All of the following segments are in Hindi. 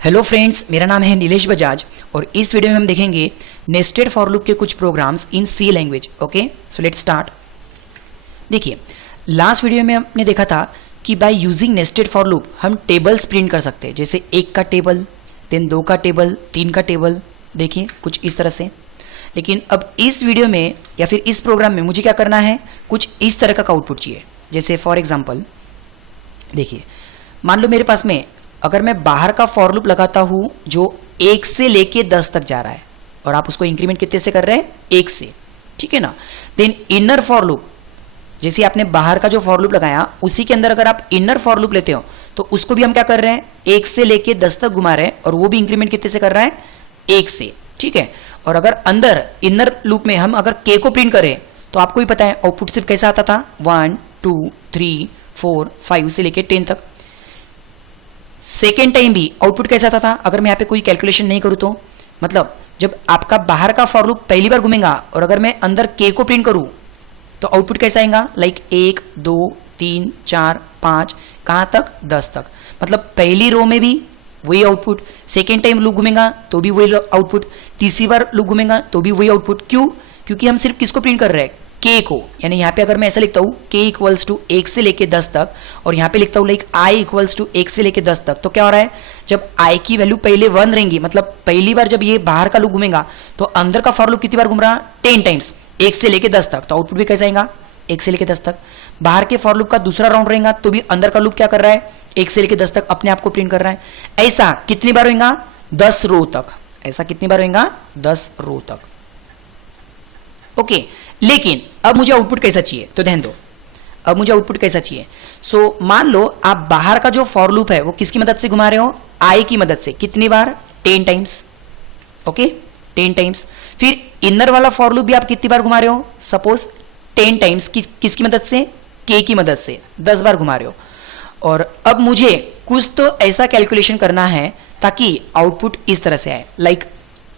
हेलो फ्रेंड्स, मेरा नाम है नीलेश बजाज और इस वीडियो में हम देखेंगे नेस्टेड फॉर लूप के कुछ programs in C language. Okay, so let's start. देखिए, लास्ट वीडियो में हमने देखा था कि by using nested for loop हम टेबल्स प्रिंट कर सकते हैं, जैसे 1 का टेबल, देन 2 का टेबल, 3 का टेबल। देखिए कुछ इस तरह से। लेकिन अब इस वीडियो में या फिर इस प्रोग्राम में मुझे क्या करना है, कुछ इस तरह का आउटपुट चाहिए। जैसे फॉर एग्जाम्पल देखिए, मान लो मेरे पास में अगर मैं बाहर का फॉर लूप लगाता हूं जो 1 से लेके 10 तक जा रहा है और आप उसको इंक्रीमेंट कितने से कर रहे हैं, 1 से, ठीक है ना। देन इनर फॉर लूप, जैसे आपने बाहर का जो फॉर लूप लगाया उसी के अंदर अगर आप इनर फॉर लूप लेते हो तो उसको भी हम क्या कर रहे हैं, 1 से लेके 10 तक घुमा रहे हैं और वो भी इंक्रीमेंट कितने से कर रहा है, 1 से, ठीक है। और अगर अंदर इनर लूप में हम अगर k को प्रिंट करें तो आपको भी पता है आउटपुट सिर्फ कैसा आता था, 1 2 3 4 5 से लेके 10 तक। सेकेंड टाइम भी आउटपुट कैसा आता था, अगर मैं यहाँ पे कोई कैलकुलेशन नहीं करूँ तो, मतलब जब आपका बाहर का फॉर लूप पहली बार घूमेगा और अगर मैं अंदर k को प्रिंट करूँ तो आउटपुट कैसा आएगा, लाइक 1 2 3 4 5 कहाँ तक, 10 तक। मतलब पहली रो में भी वही आउटपुट, सेकेंड टाइम लूप घूमेगा तो भी वही आउटपुट, तीसरी बार लूप घूमेगा तो भी वही आउटपुट। क्यों? क्योंकि हम सिर्फ किसको प्रिंट कर रहे हैं, k को। यानी यहाँ पे अगर मैं ऐसा लिखता हूँ k इक्वल्स टू 1 से लेके 10 तक और यहाँ पे लिखता हूँ लाइक i इक्वल्स टू 1 से लेके 10 तक, तो क्या हो रहा है, जब i की वैल्यू पहले 1 रहेंगी, मतलब पहली बार जब ये बाहर का लूप घूमेगा तो अंदर का फॉर लूप कितनी बार घूम रहा, 10 टाइम्स, 1 से लेके 10 तक। तो आउटपुट भी कैसा आएगा, 1 से लेके 10 तक। बाहर के फॉर लूप का दूसरा राउंड रहेगा तो भी अंदर का लूप क्या कर रहा है, 1 से लेके 10 तक अपने आप को प्रिंट कर रहा है। ऐसा कितनी बार होगा, 10 रो तक। ऐसा कितनी बार होगा, 10 रो तक। ओके, लेकिन अब मुझे आउटपुट कैसा चाहिए, तो ध्यान दो, अब मुझे आउटपुट कैसा चाहिए। सो मान लो आप बाहर का जो फॉर लूप है वो किसकी मदद से घुमा रहे हो, आई की मदद से। कितनी बार, 10 टाइम्स। Okay, 10 times. फिर इनर वाला फॉर लूप भी आप कितनी बार घुमा रहे हो, सपोज 10 टाइम्स। किसकी मदद से, के की मदद से 10 बार घुमा रहे हो। और अब मुझे कुछ तो ऐसा कैलकुलेशन करना है ताकि आउटपुट इस तरह से आए, लाइक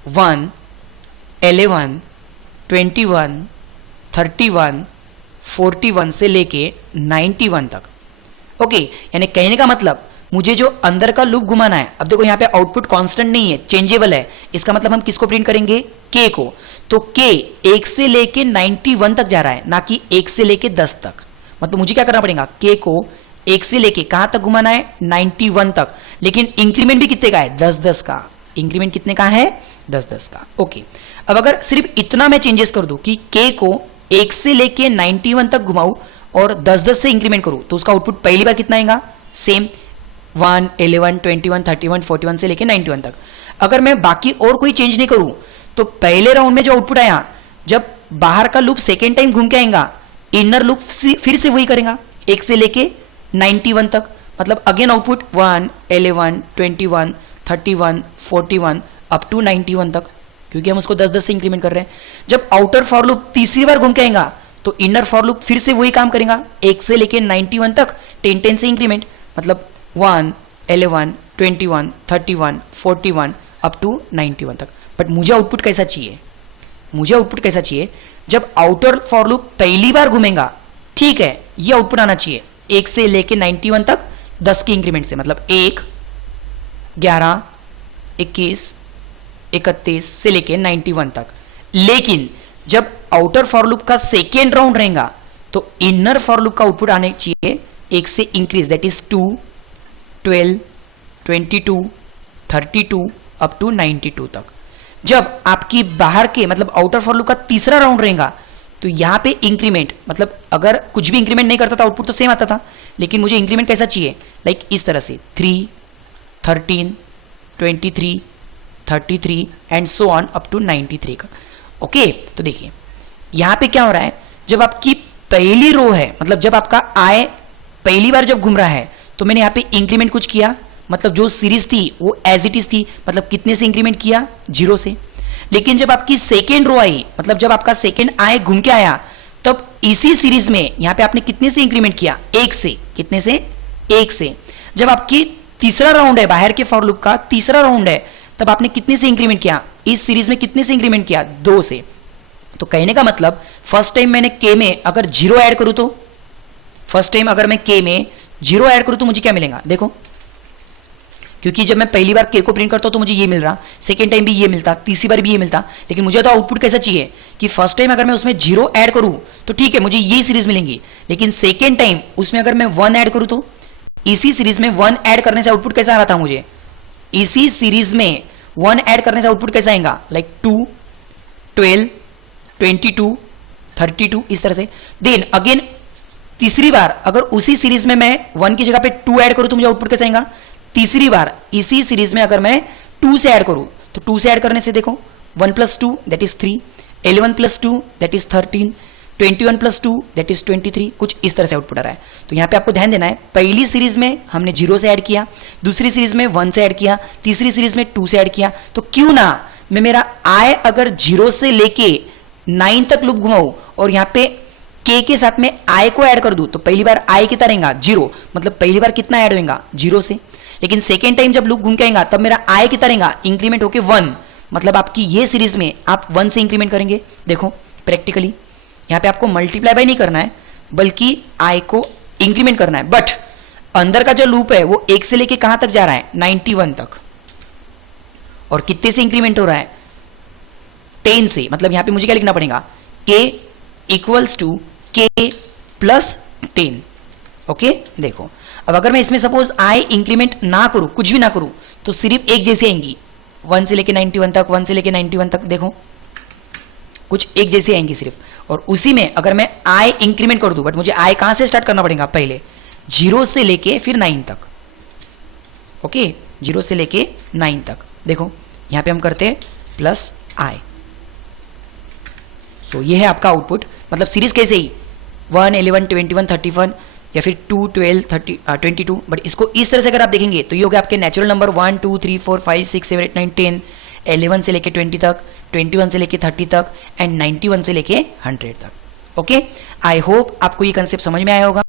1 11 21 31 41 से लेके 91 तक। ओके, यानी कहने का मतलब मुझे जो अंदर का लूप घुमाना है, अब देखो यहाँ पे आउटपुट कांस्टेंट नहीं है, चेंजेबल है। इसका मतलब हम किसको प्रिंट करेंगे, k को। तो k 1 से लेके 91 तक जा रहा है, ना कि 1 से लेके 10 तक। मतलब मुझे क्या करना पड़ेगा, k को 1 से लेके कहां तक घुमाना है, 91 तक। लेकिन इंक्रीमेंट भी कितने का है, 10-10 का। इंक्रीमेंट कितने का है, 10-10 का। ओके, अब अगर सिर्फ इतना मैं चेंजेस कर दूं कि k को 1 से लेके 91 तक घुमाऊं और 10-10 से इंक्रीमेंट करूं तो उसका आउटपुट पहली बार कितना आएगा, सेम 1 11 21 31 41 से लेके 91 तक। अगर मैं बाकी और कोई चेंज नहीं करूं तो पहले राउंड में जो आउटपुट आया, जब बाहर का लूप सेकेंड टाइम घूम के आएगा, इनर लूप फिर से वही करेगा 1 से लेके 91 तक। मतलब अगेन आउटपुट 1 11 21 31 41 अप टू 91 तक, क्योंकि हम उसको 10-10 से इंक्रीमेंट कर रहे हैं। जब आउटर फॉर लूप तीसरी बार घूम के आएगा तो इनर फॉर लूप फिर से वही काम करेगा, 1 से लेके 91 तक 10-10 से इंक्रीमेंट। मतलब 1 11 21 31 41 अप टू 91 तक। बट मुझे आउटपुट कैसा चाहिए, मुझे आउटपुट कैसा चाहिए, जब आउटर फॉर लूप पहली बार घूमेगा, ठीक है, ये आउटपुट आना चाहिए 1 से लेके 91 तक 10 के इंक्रीमेंट से। मतलब 1 11 21 31 से लेके 91 तक। लेकिन जब आउटर फॉर लूप का सेकेंड राउंड रहेगा तो इनर फॉर लूप का आउटपुट आने चाहिए 1 से increase, that is 2 12 22 32 up to 92 तक। जब आपकी बाहर के मतलब आउटर फॉर लूप का तीसरा राउंड रहेगा तो यहां पे इंक्रीमेंट, मतलब अगर कुछ भी इंक्रीमेंट नहीं करता था आउटपुट तो सेम आता था, लेकिन मुझे इंक्रीमेंट कैसा चाहिए, लाइक इस तरह से 3 13 23 33 and so on up to 93 का। ओके, तो देखिए यहां पे क्या हो रहा है, जब आपकी पहली रो है, मतलब जब आपका आई पहली बार जब घूम रहा है तो मैंने यहाँ पे इंक्रीमेंट कुछ किया, मतलब जो सीरीज थी वो एज इट इज थी, मतलब कितने से इंक्रीमेंट किया, 0 से। लेकिन जब आपकी सेकेंड रो आई, मतलब जब आपका सेकेंड आई घूम के आया, तब इसी सीरीज में यहाँ पे आपने कितने से इंक्रीमेंट किया, 1 से। कितने से, 1 से। जब आपकी तीसरा राउंड है, बाहर के फॉर लूप का तीसरा राउंड है, तब आपने कितने से इंक्रीमेंट किया, इस सीरीज में कितने से इंक्रीमेंट किया, 2 से। तो कहने का मतलब फर्स्ट टाइम मैंने k में अगर 0 ऐड करूं तो, फर्स्ट टाइम अगर मैं k में 0 ऐड करूं तो मुझे क्या मिलेगा, देखो क्योंकि जब मैं पहली बार के को प्रिंट करता हूं तो मुझे ये मिल रहा, सेकेंड टाइम भी ये मिलता, तीसरी बार भी ये मिलता, लेकिन मुझे तो आउटपुट कैसा चाहिए कि फर्स्ट टाइम अगर मैं उसमें 0 ऐड करूं तो ठीक है मुझे ये सीरीज मिलेंगी, लेकिन सेकेंड टाइम उसमें अगर मैं 1 ऐड करूं तो इसी सीरीज में 1 ऐड करने से आउटपुट कैसा आ रहा था मुझे, इसी सीरीज में 1 ऐड करने से आउटपुट कैसा आएगा, लाइक 2, 12, 22, 32 इस तरह से। देन अगेन तीसरी बार अगर उसी सीरीज में मैं 1 की जगह पे 2 ऐड करूं तो मुझे आउटपुट कैसा आएगा, तीसरी बार इसी सीरीज में अगर मैं 2 से ऐड करूं तो 2 से ऐड करने से देखो 1 + 2 that is 3, 11 + 2 that is 13, 21 + 2 that is 23, कुछ इस तरह से आउटपुट आ रहा है। तो यहां पे आपको ध्यान देना है, पहली सीरीज में हमने 0 से ऐड किया, दूसरी सीरीज में 1 से ऐड किया, तीसरी सीरीज में 2 से ऐड किया, तो क्यों ना मैं मेरा i अगर 0 से लेके 9 तक लूप घुमाऊं और यहां पे k के साथ में i को ऐड कर दूं तो पहली बार i कितना रहेगा 0, मतलब पहली बार कितना ऐड होगा 0 से, लेकिन सेकेंड टाइम जब लूप घूम के आएगा तब मेरा i कितना रहेगा इंक्रीमेंट होके 1, मतलब आपकी ये सीरीज में आप 1 से इंक्रीमेंट करेंगे। देखो प्रैक्टिकली यहां पे आपको मल्टीप्लाई बाय नहीं करना है बल्कि i को इंक्रीमेंट करना है, बट अंदर का जो लूप है वो 1 से लेके कहां तक जा रहा है 91 तक, और कितने से इंक्रीमेंट हो रहा है 10 से, मतलब यहां पे मुझे क्या लिखना पड़ेगा k = k + 10। ओके देखो अब अगर मैं इसमें सपोज i इंक्रीमेंट ना करूं, कुछ भी ना करूं, तो सिर्फ एक जैसी आएंगी 1 से लेके 91 तक, 1 से लेके 91 तक, देखो कुछ एक जैसी आएंगी सिर्फ। और उसी में अगर मैं i इंक्रीमेंट कर दूं, बट मुझे i कहां से स्टार्ट करना पड़ेगा, पहले 0 से लेके फिर 9 तक। ओके 0 से लेके 9 तक, देखो यहां पे हम करते हैं +i। सो ये है आपका आउटपुट, मतलब सीरीज कैसे ही 1, 11, 21, 31 या फिर 2, 12, 30, 22, बट इसको इस तरह से अगर आप देखेंगे तो ये हो गया आपके नेचुरल नंबर 1, 2, 3, 4, 5, 6, 7, 8, 9, 10, 11 से लेके 20 तक, 21 से लेके 30 तक एंड 91 से लेके 100 तक। ओके आई होप आपको ये कंसेप्ट समझ में आया होगा।